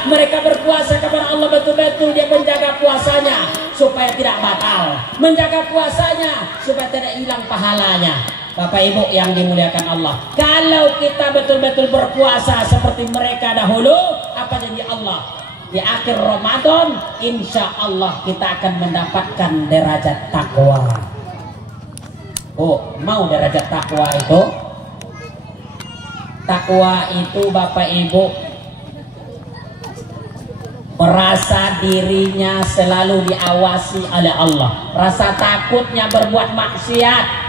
Mereka berpuasa kepada Allah betul-betul dia menjaga puasanya supaya tidak batal, menjaga puasanya supaya tidak hilang pahalanya. Bapak Ibu yang dimuliakan Allah, kalau kita betul-betul berpuasa seperti mereka dahulu, apa janji Allah? Di akhir Ramadan, insya Allah kita akan mendapatkan derajat takwa. Oh, mau derajat takwa itu? Takwa itu Bapak Ibu merasa dirinya selalu diawasi oleh Allah, rasa takutnya berbuat maksiat.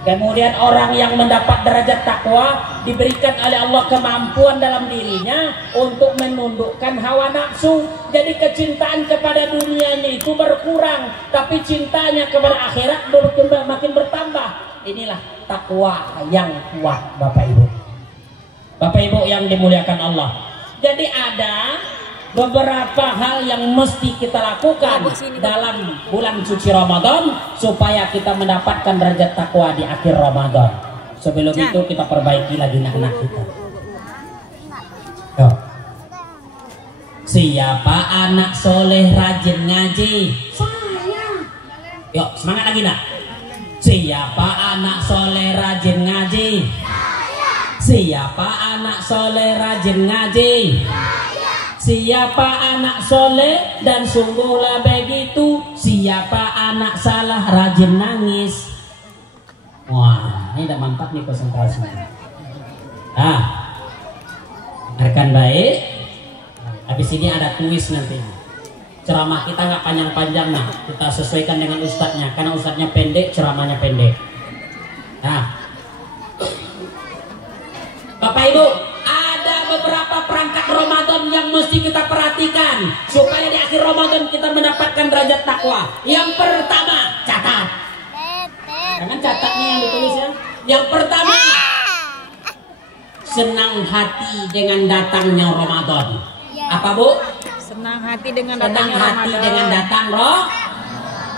Kemudian orang yang mendapat derajat takwa diberikan oleh Allah kemampuan dalam dirinya untuk menundukkan hawa nafsu. Jadi kecintaan kepada dunianya itu berkurang, tapi cintanya kepada akhirat makin bertambah. Inilah takwa yang kuat Bapak Ibu. Bapak Ibu yang dimuliakan Allah. Jadi ada beberapa hal yang mesti kita lakukan dalam bulan suci Ramadan supaya kita mendapatkan derajat takwa di akhir Ramadan. Sebelum itu kita perbaiki lagi anak-anak kita. Yuk. Siapa anak soleh rajin ngaji? Saya. Yuk semangat lagi nak. Siapa anak soleh rajin ngaji? Saya. Siapa anak soleh rajin ngaji? Siapa anak soleh dan sungguhlah begitu. Siapa anak salah rajin nangis. Wah, ini udah mantap nih konsentrasinya. Nah, dengarkan baik. Habis ini ada kuis nanti. Ceramah kita nggak panjang-panjang nah. Kita sesuaikan dengan ustadznya. Karena ustadznya pendek, ceramahnya pendek. Nah, Bapak Ibu, beberapa perangkat Ramadan yang mesti kita perhatikan supaya di akhir Ramadan kita mendapatkan derajat takwa. Yang pertama, catat. Jangan catatnya yang ditulis ya. Yang pertama, senang hati dengan datangnya Ramadan. Apa Bu? Senang hati dengan datangnya Ramadan. Senang hati dengan datang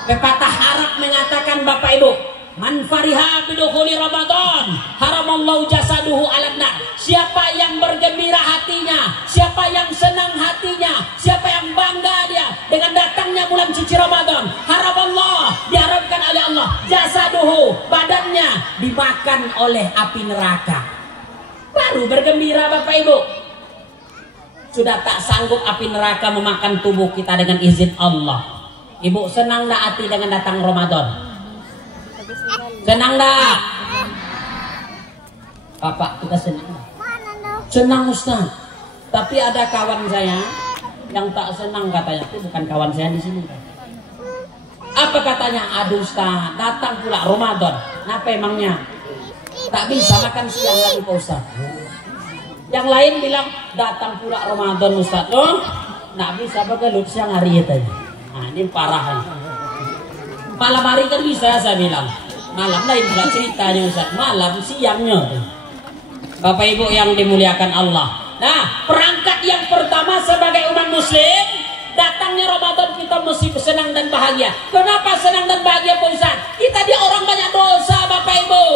Pepatah Arab mengatakan Bapak Ibu, man fariha bidukhuli Ramadan haramallahu jasaduhu alan nar. Siapa yang bergembira hatinya, siapa yang senang hatinya, siapa yang bangga dia dengan datangnya bulan suci Ramadan, haramallah, diharapkan oleh Allah, jasaduhu, badannya dimakan oleh api neraka. Baru bergembira Bapak Ibu. Sudah tak sanggup api neraka memakan tubuh kita dengan izin Allah. Ibu senang tak hati dengan datang Ramadan? Senang dah. Bapak kita senang. Senang Ustaz. Tapi ada kawan saya yang tak senang katanya. Itu bukan kawan saya di sini. Apa katanya? Aduh Ustaz, datang pula Ramadan. Kenapa emangnya? Tak bisa makan siang lagi Pak Ustaz. Yang lain bilang datang pula Ramadan Ustaz. Oh, tak bisa begelut siang hari itu. Nah ini parah. Malam hari kan bisa saya bilang. Malam lain pula ceritanya Ustaz. Malam siangnya. Bapak Ibu yang dimuliakan Allah. Nah, perangkat yang pertama sebagai umat muslim, datangnya Ramadan kita mesti senang dan bahagia. Kenapa senang dan bahagia Pak Ustaz? Kita di orang banyak dosa Bapak Ibu.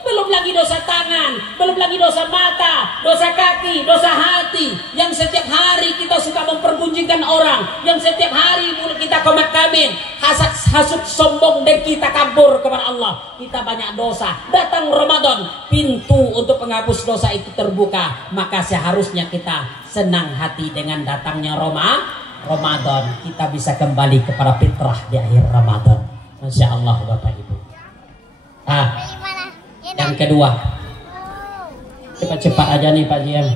Belum lagi dosa tangan, belum lagi dosa mata, dosa kaki, dosa hati. Yang setiap hari kita suka mempergunjingkan orang, yang setiap hari mulut kita komat kamin, hasad, hasut, sombong, dan kita kabur kepada Allah. Kita banyak dosa. Datang Ramadan, pintu untuk penghapus dosa itu terbuka. Maka seharusnya kita senang hati dengan datangnya Ramadan. Kita bisa kembali kepada fitrah di akhir Ramadan. Masya Allah Bapak Ibu. Yang kedua, cepat-cepat aja nih Pak Jiem.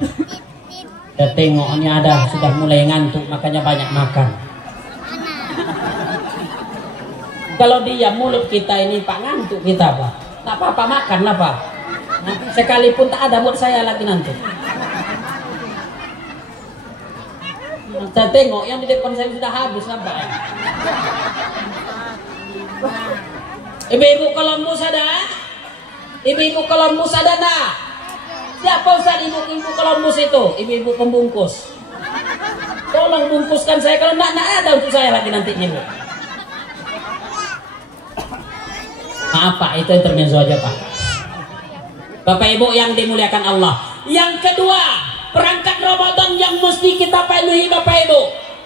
Udah tengoknya ada, sudah mulai ngantuk, makanya banyak makan. Kalau dia mulut kita ini Pak ngantuk kita Pak. Tak apa-apa makan lah Pak. Nanti sekalipun tak ada buat saya lagi nanti. Saya tengok yang di depan saya sudah habis lah Pak. Ibu-ibu Columbus ada? Ibu-ibu Columbus ada nak? Siapa Ustaz ibu-ibu Columbus itu? Ibu-ibu pembungkus. Tolong bungkuskan saya, kalau nak ada untuk saya lagi nanti ibu. Maaf Pak, itu intermezzo aja Pak. Bapak Ibu yang dimuliakan Allah. Yang kedua, perangkat Ramadan yang mesti kita penuhi Bapak Ibu.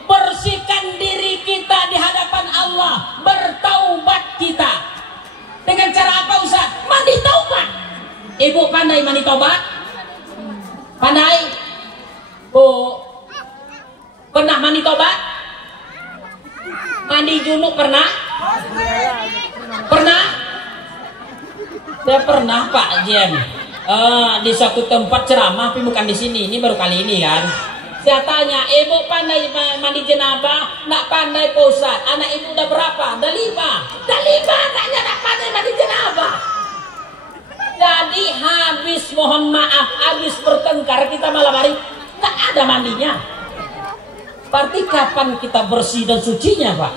Bersihkan diri kita di hadapan Allah, bertaubat kita. Dengan cara apa Ustaz? Mandi taubat. Ibu pandai mandi taubat? Pandai? Bu, pernah mandi taubat? Mandi junub pernah? Pernah? Saya pernah Pak Jem. Di suatu tempat ceramah, tapi bukan di sini. Ini baru kali ini kan. Saya tanya, ibu pandai mandi jenabah? Nggak pandai Pak Ustaz. Anak ibu udah berapa? Udah 5. Udah 5 anaknya nggak pandai mandi jenabah. Jadi habis, mohon maaf, habis bertengkar kita malam hari nggak ada mandinya. Berarti kapan kita bersih dan sucinya Pak?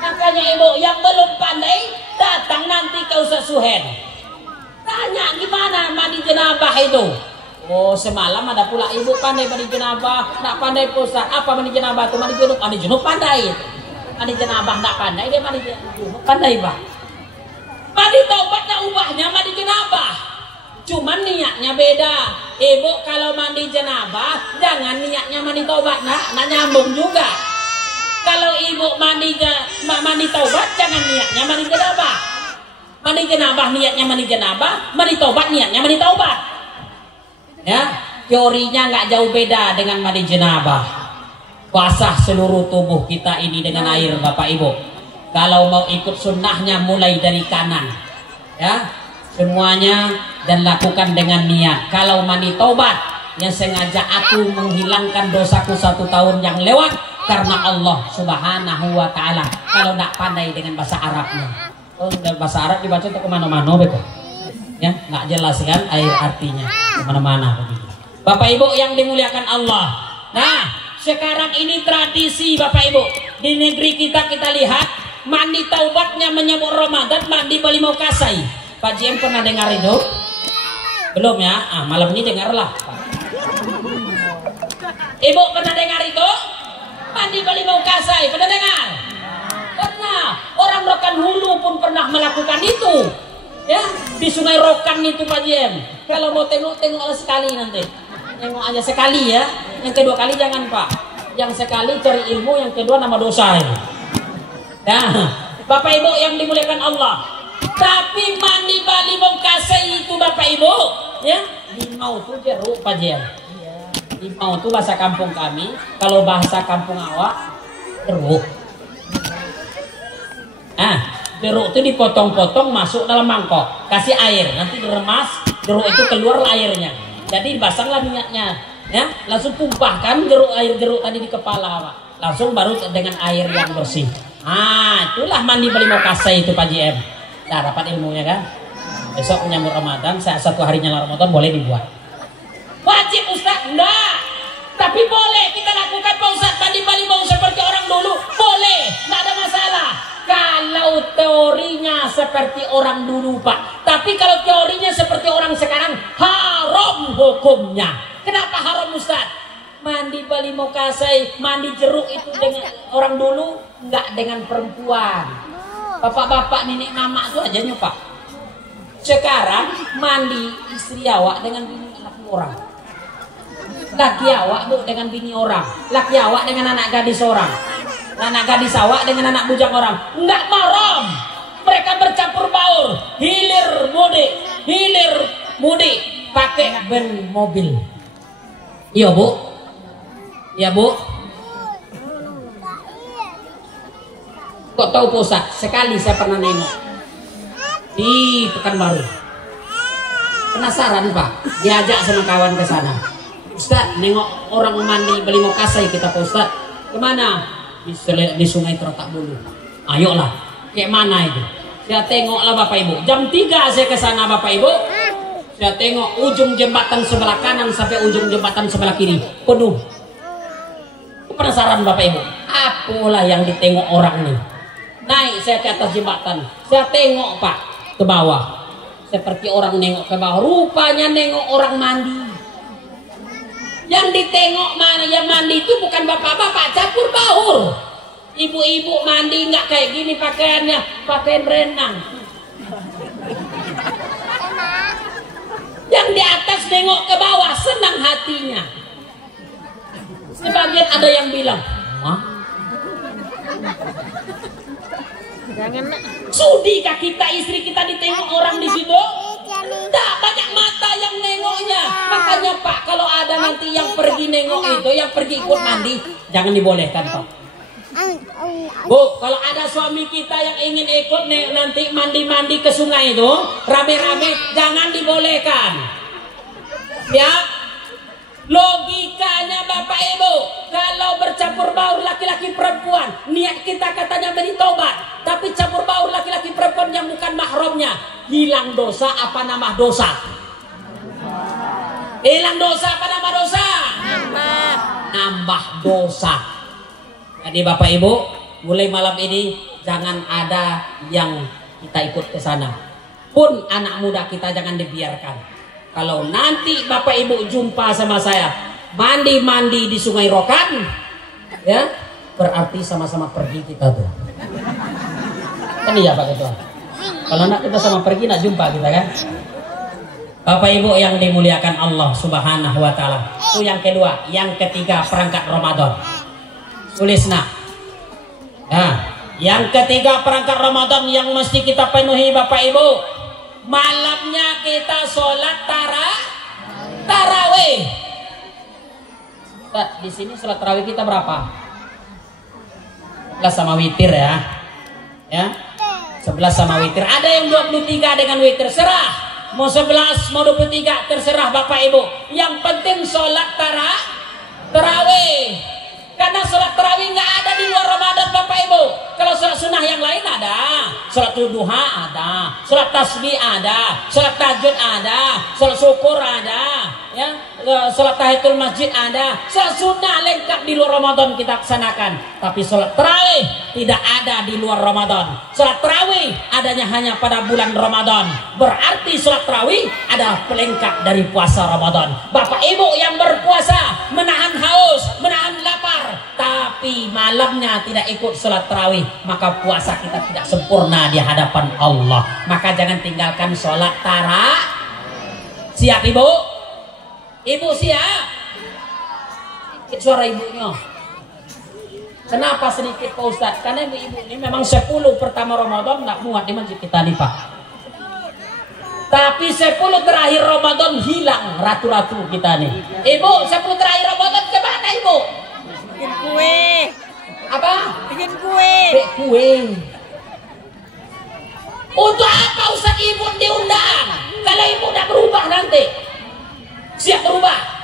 Makanya ibu yang belum pandai datang nanti ke Ustaz Suhen. Tanya gimana mandi jenabah itu? Oh semalam ada pula ibu pandai mandi jenabah, nggak pandai Ustaz. Apa mandi jenabah itu? Mandi junub pandai. Mandi jenabah nggak pandai, dia mandi junub pandai Pak. Mandi taubatnya ubahnya mandi jenabah. Cuman niatnya beda. Ibu kalau mandi jenabah jangan niatnya mandi taubat, nak nyambung juga. Kalau ibu mandi taubat jangan niatnya mandi jenabah. Mandi jenabah niatnya mandi jenabah, mandi taubat niatnya mandi taubat. Ya, teorinya nggak jauh beda dengan mandi jenabah. Basah seluruh tubuh kita ini dengan air Bapak Ibu. Kalau mau ikut sunnahnya mulai dari kanan, ya semuanya dan lakukan dengan niat. Kalau mandi taubat, yang sengaja aku menghilangkan dosaku 1 tahun yang lewat karena Allah Subhanahu wa Ta'ala. Kalau tidak pandai dengan bahasa Arabnya, bahasa Arab dibaca untuk kemana-mana betul. Ya, nggak jelas kan air artinya kemana-mana begitu. Bapak Ibu yang dimuliakan Allah. Nah, sekarang ini tradisi Bapak Ibu di negeri kita lihat mandi taubatnya menyambut Ramadan, mandi bali mau kasai. Pak JM pernah dengar itu? Belum ya? Malam ini dengarlah. Ibu pernah dengar itu? Mandi bali mau kasai, pernah dengar? Pernah. Orang Rokan Hulu pun pernah melakukan itu. Ya, di Sungai Rokan itu Pak JM. Kalau mau tengok sekali nanti. Tengok aja sekali ya. Yang kedua kali jangan Pak. Yang sekali cari ilmu, yang kedua nama dosa itu. Nah, Bapak Ibu yang dimuliakan Allah. Tapi mandi bali mau kasih itu Bapak Ibu, ya. Limau itu jeruk Pak Jem. Limau itu bahasa kampung kami. Kalau bahasa kampung awak, jeruk. Jeruk itu dipotong-potong masuk dalam mangkok, kasih air, nanti diremas, jeruk itu keluar airnya. Jadi basanglah minyaknya, ya. Langsung tumpahkan air jeruk tadi di kepala Pak. Langsung baru dengan air yang bersih. Itulah mandi bali mau kasih itu Pak JM. Nah, dapat ilmunya kan? Besok menyambut Ramadan, 1 hari nyala Ramadan boleh dibuat. Wajib Ustaz? Enggak. Tapi boleh kita lakukan Pak Ustaz. Mandi bali mau seperti orang dulu, boleh, enggak ada masalah. Kalau teorinya seperti orang dulu Pak. Tapi kalau teorinya seperti orang sekarang, haram hukumnya. Kenapa haram Ustaz? Mandi bali mau kasih, mandi jeruk itu dengan orang dulu, enggak dengan perempuan. Bapak-bapak, nenek mama itu aja nyoba. Sekarang mandi istri awak dengan bini laki orang. Laki awak bu dengan bini orang. Laki awak dengan anak gadis orang. Anak gadis awak dengan anak bujang orang. Enggak haram. Mereka bercampur baur. Hilir mudik pakai ban mobil. Iya bu. Ya bu. Kok tahu Pak Ustaz? Sekali saya pernah nengok di Pekanbaru. Penasaran Pak, diajak sama kawan ke sana. Ustaz, nengok orang mandi beli mau kasai kita Pak Ustaz. Kemana? Di Sungai Terotak Bulu. Ayolah, kayak mana itu? Saya tengoklah Bapak Ibu. Jam 3 saya ke sana Bapak Ibu. Saya tengok ujung jembatan sebelah kanan sampai ujung jembatan sebelah kiri penuh. Penasaran Bapak Ibu, apalah yang ditengok orang nih? Naik saya ke atas jembatan, saya tengok Pak ke bawah, seperti orang nengok ke bawah, rupanya nengok orang mandi. Yang ditengok mana yang mandi itu bukan bapak-bapak campur baur. Ibu-ibu mandi nggak kayak gini pakaiannya, pakaian renang. Yang di atas nengok ke bawah senang hatinya. Sebagian ada yang bilang, "Hah? Jangan nak. Sudikah kita istri kita ditengok orang di situ? Tak, banyak mata yang nengoknya. Makanya Pak, kalau ada nanti yang pergi nengok itu, yang pergi ikut mandi, jangan dibolehkan Pak. Bu, kalau ada suami kita yang ingin ikut nanti mandi-mandi ke sungai itu, rame-rame, jangan dibolehkan. Ya, logikanya Bapak Ibu, kalau bercampur baur laki-laki perempuan, niat kita katanya bertobat, tapi campur baur laki-laki perempuan yang bukan mahramnya, hilang dosa apa nambah dosa? Hilang dosa apa nambah dosa? Nambah dosa. Jadi Bapak Ibu, mulai malam ini jangan ada yang kita ikut ke sana. Pun anak muda kita jangan dibiarkan. Kalau nanti Bapak Ibu jumpa sama saya mandi-mandi di Sungai Rokan, ya berarti sama-sama pergi kita tuh. Kan iya Pak Ketua. Kalau nak kita sama pergi nak jumpa kita kan. Bapak Ibu yang dimuliakan Allah Subhanahu wa taala. Itu yang kedua, yang ketiga perangkat Ramadan. Tulis nak. Nah, yang ketiga perangkat Ramadan yang mesti kita penuhi Bapak Ibu. Malamnya kita sholat tarawih. Di sini sholat tarawih kita berapa? 11 sama witir ya. Ya. 11 sama witir. Ada yang 23 dengan witir, serah. Mau 11, mau 23, terserah Bapak Ibu. Yang penting sholat tarawih. Karena sholat tarawih nggak ada di luar Ramadan Bapak Ibu. Kalau sholat sunnah yang lain ada, sholat duha ada, sholat tasbih ada, sholat tahajud ada, sholat syukur ada, ya, sholat tahiyatul masjid ada, sholat sunnah lengkap di luar Ramadan kita laksanakan. Tapi sholat tarawih tidak ada di luar Ramadan. Sholat tarawih adanya hanya pada bulan Ramadan. Berarti sholat tarawih adalah pelengkap dari puasa Ramadan. Bapak Ibu yang berpuasa menahan haus, menahan lapar, tapi malamnya tidak ikut sholat tarawih, maka puasa kita tidak sempurna di hadapan Allah. Maka jangan tinggalkan sholat tarawih. Siap Ibu? Ibu siap? Suara ibunya. Kenapa sedikit Pak Ustadz? Karena ibu ini memang 10 pertama Ramadan nggak muat di masjid kita nih Pak. Tapi 10 terakhir Ramadan hilang ratu-ratu kita nih. Ibu, 10 terakhir Ramadan kemana Ibu? Bikin kue. Apa? Bikin kue. Kue. Untuk apa Ustaz Ibu diundang? Kalau Ibu udah berubah nanti. Siap berubah.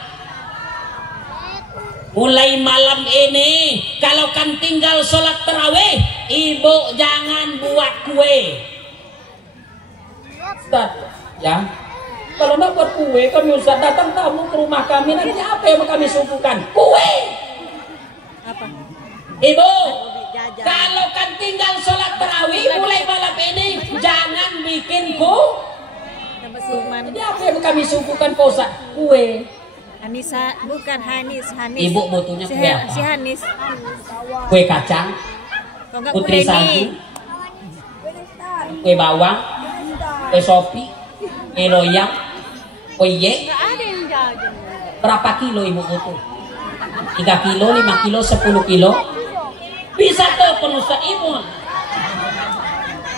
Mulai malam ini, kalau kan tinggal sholat tarawih, Ibu jangan buat kue. Ustaz, ya. Kalau nak buat kue, kami Ustaz datang tamu ke rumah kami, nanti apa yang kami suguhkan? Kue. Apa? Ibu, kalau kan tinggal sholat tarawih, mulai malam ini jangan bikin kue. Jadi apa yang kami suguhkan Pak Ustaz? Kue. Anissa, bukan Hanis. Ibu butuhnya kue apa? Si Hanis. Kue kacang, putri salju, kue bawang, kue sopi, kue loyang, kue ye. Berapa kilo Ibu butuh? 3 kilo, 5 kilo, 10 kilo? Bisa telepon Ustaz Ibu.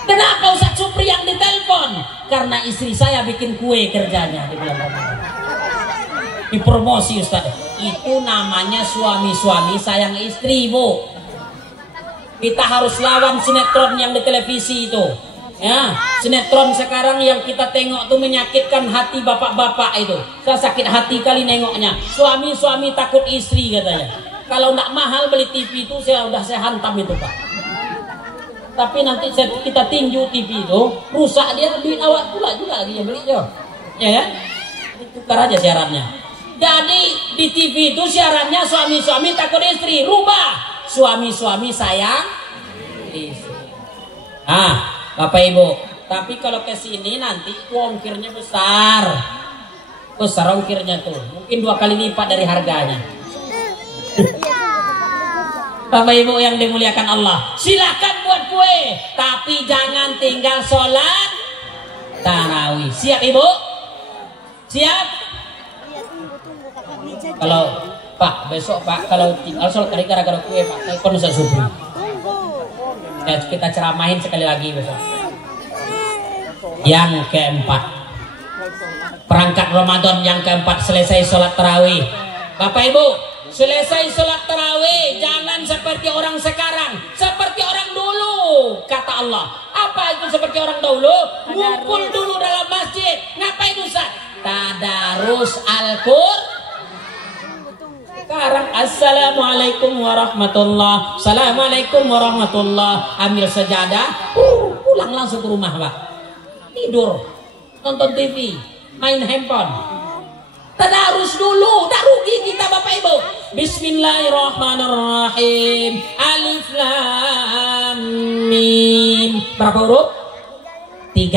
Kenapa Ustaz Supri yang ditelepon? Karena istri saya bikin kue kerjanya di bulan Ramadan. Dipromosi Ustaz. Itu namanya suami-suami sayang istri Bu. Kita harus lawan sinetron yang di televisi itu. Ya, sinetron sekarang yang kita tengok tuh menyakitkan hati bapak-bapak itu. Saya sakit hati kali nengoknya. Suami-suami takut istri katanya. Kalau nggak mahal beli TV itu saya hantam itu Pak. Tapi nanti kita tinju TV itu rusak dia, duit awak pula juga dia beli jo. Ya kan? Tukar aja siarannya. Jadi di TV itu siarannya suami-suami takut istri, rubah suami-suami sayang istri. Bapak Ibu, tapi kalau ke sini nanti ongkirnya besar ongkirnya tuh, mungkin 2 kali lipat dari harganya. Bapak Ibu yang dimuliakan Allah, silakan buat kue, tapi jangan tinggal sholat tarawih. Siap Ibu? Siap? Kalau Pak, besok Pak kalau tinggal sholat tadi gara-gara kue Pak, telepon Ustaz Supri. Ya, kita ceramahin sekali lagi besok. Yang keempat, perangkat Ramadan yang keempat, selesai sholat tarawih. Bapak Ibu, selesai sholat tarawih jangan seperti orang sekarang, seperti orang dulu. Kata Allah, apa itu seperti orang dulu? Ngumpul dulu dalam masjid. Ngapain Ustaz? Tadarus Al-Qur'an. Sekarang assalamualaikum warahmatullah, assalamualaikum warahmatullah, ambil sajadah, pulang langsung ke rumah Pak, tidur, nonton TV, main handphone. Tadarus dulu, dah rugi kita Bapak Ibu. Bismillahirrahmanirrahim, alif lam mim. Berapa huruf? 3.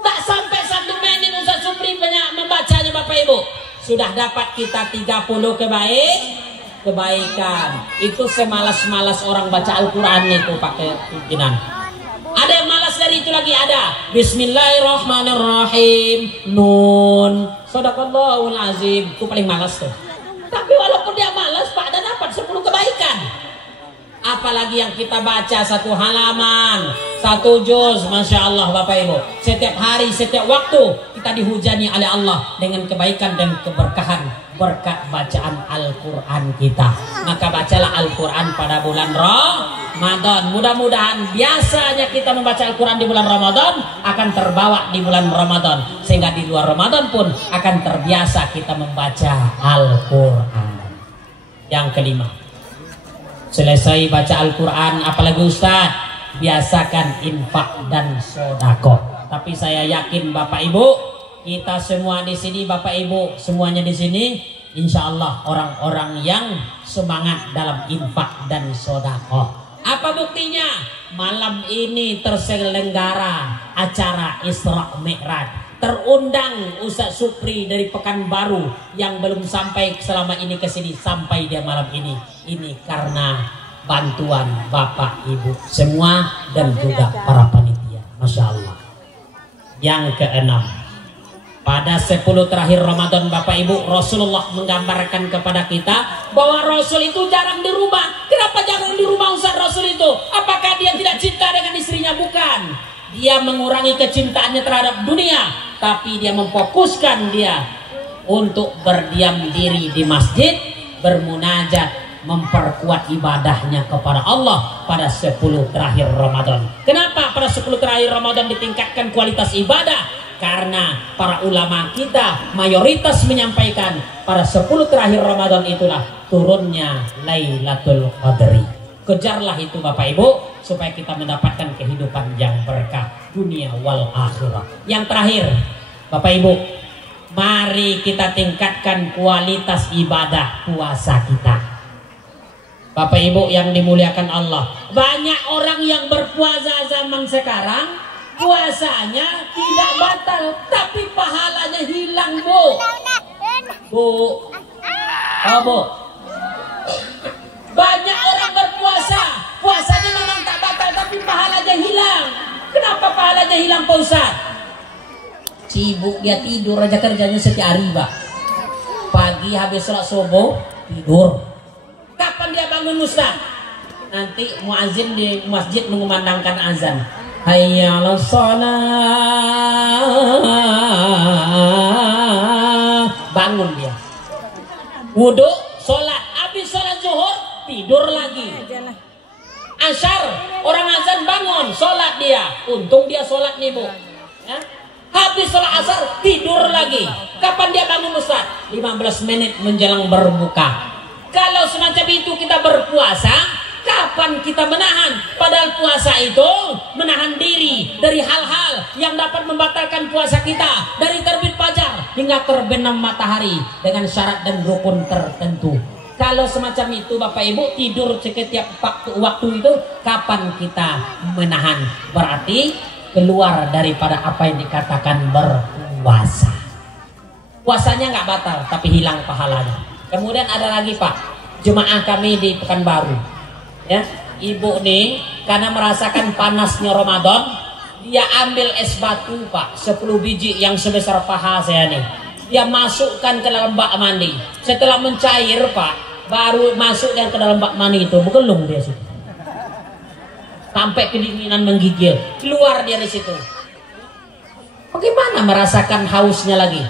Tak sampai 1 menit Ustaz Supri banyak membacanya Bapak Ibu. Sudah dapat kita 30 kebaikan. Itu semalas-malas orang baca Al-Quran itu pakai pimpinan. Ada yang malas dari itu lagi, ada. Bismillahirrahmanirrahim. Nun. Shadaqallahul azim. Itu paling malas tuh. Tapi walaupun dia malas, Pak, dan dapat 10 kebaikan. Apalagi yang kita baca 1 halaman, 1 juz, Masya Allah Bapak Ibu. Setiap hari, setiap waktu kita dihujani oleh Allah dengan kebaikan dan keberkahan berkat bacaan Al-Quran kita. Maka bacalah Al-Quran pada bulan Ramadan. Mudah-mudahan biasanya kita membaca Al-Quran di bulan Ramadan akan terbawa di bulan Ramadan, sehingga di luar Ramadan pun akan terbiasa kita membaca Al-Quran. Yang kelima, selesai baca Al-Quran, apalagi Ustaz, biasakan infak dan sodako. Tapi saya yakin Bapak Ibu, kita semua di sini, Bapak Ibu semuanya di sini, insya Allah orang-orang yang semangat dalam infak dan sodako. Apa buktinya? Malam ini terselenggara acara Isra Mi'raj. Terundang Ustaz Supri dari Pekanbaru yang belum sampai selama ini ke sini, sampai dia malam ini. Ini karena bantuan Bapak Ibu semua dan juga para panitia. Masya Allah. Yang keenam, pada 10 terakhir Ramadan Bapak Ibu, Rasulullah menggambarkan kepada kita bahwa Rasul itu jarang di rumah. Kenapa jarang di rumah Ustaz Rasul itu? Apakah dia tidak cinta dengan istrinya? Bukan. Dia mengurangi kecintaannya terhadap dunia, tapi dia memfokuskan dia untuk berdiam diri di masjid, bermunajat, memperkuat ibadahnya kepada Allah pada 10 terakhir Ramadan. Kenapa pada 10 terakhir Ramadan ditingkatkan kualitas ibadah? Karena para ulama kita mayoritas menyampaikan pada 10 terakhir Ramadan itulah turunnya Lailatul Qadri. Kejarlah itu Bapak Ibu, supaya kita mendapatkan kehidupan yang berkah dunia wal akhirah. Yang terakhir Bapak Ibu, mari kita tingkatkan kualitas ibadah puasa kita. Bapak Ibu yang dimuliakan Allah, banyak orang yang berpuasa zaman sekarang, puasanya tidak batal, tapi pahalanya hilang Bu. Bu, banyak orang berpuasa, puasanya memang tak batal, tapi pahalanya hilang. Kenapa pahalanya hilang Pak Ustaz? Sibuk dia tidur aja, kerjanya setiap hari Pak. Pagi habis sholat subuh tidur. Kapan dia bangun Ustaz? Nanti muazin di masjid mengumandangkan azan. Hayya 'alas shalah. Bangun dia. Wudu, sholat, habis sholat zuhur tidur lagi. Asyar, orang azan bangun, sholat dia. Untung dia sholat nih Bu. Ya? Habis sholat asar tidur lagi. Kapan dia bangun Ustaz? 15 menit menjelang berbuka. Kalau semacam itu kita berpuasa, kapan kita menahan? Padahal puasa itu menahan diri dari hal-hal yang dapat membatalkan puasa kita, dari terbit fajar hingga terbenam matahari dengan syarat dan rukun tertentu. Kalau semacam itu Bapak Ibu tidur setiap waktu itu, kapan kita menahan? Berarti keluar daripada apa yang dikatakan berpuasa. Puasanya nggak batal, tapi hilang pahalanya. Kemudian ada lagi Pak, jemaah kami di Pekanbaru, ya, ibu nih karena merasakan panasnya Ramadan, dia ambil es batu Pak, 10 biji yang sebesar paha saya nih. dia masukkan ke dalam bak mandi. Setelah mencair Pak, baru masuk dia ke dalam bak mandi itu, bergelung dia situ. Sampai kedinginan menggigil, keluar dia dari situ. Bagaimana merasakan hausnya lagi?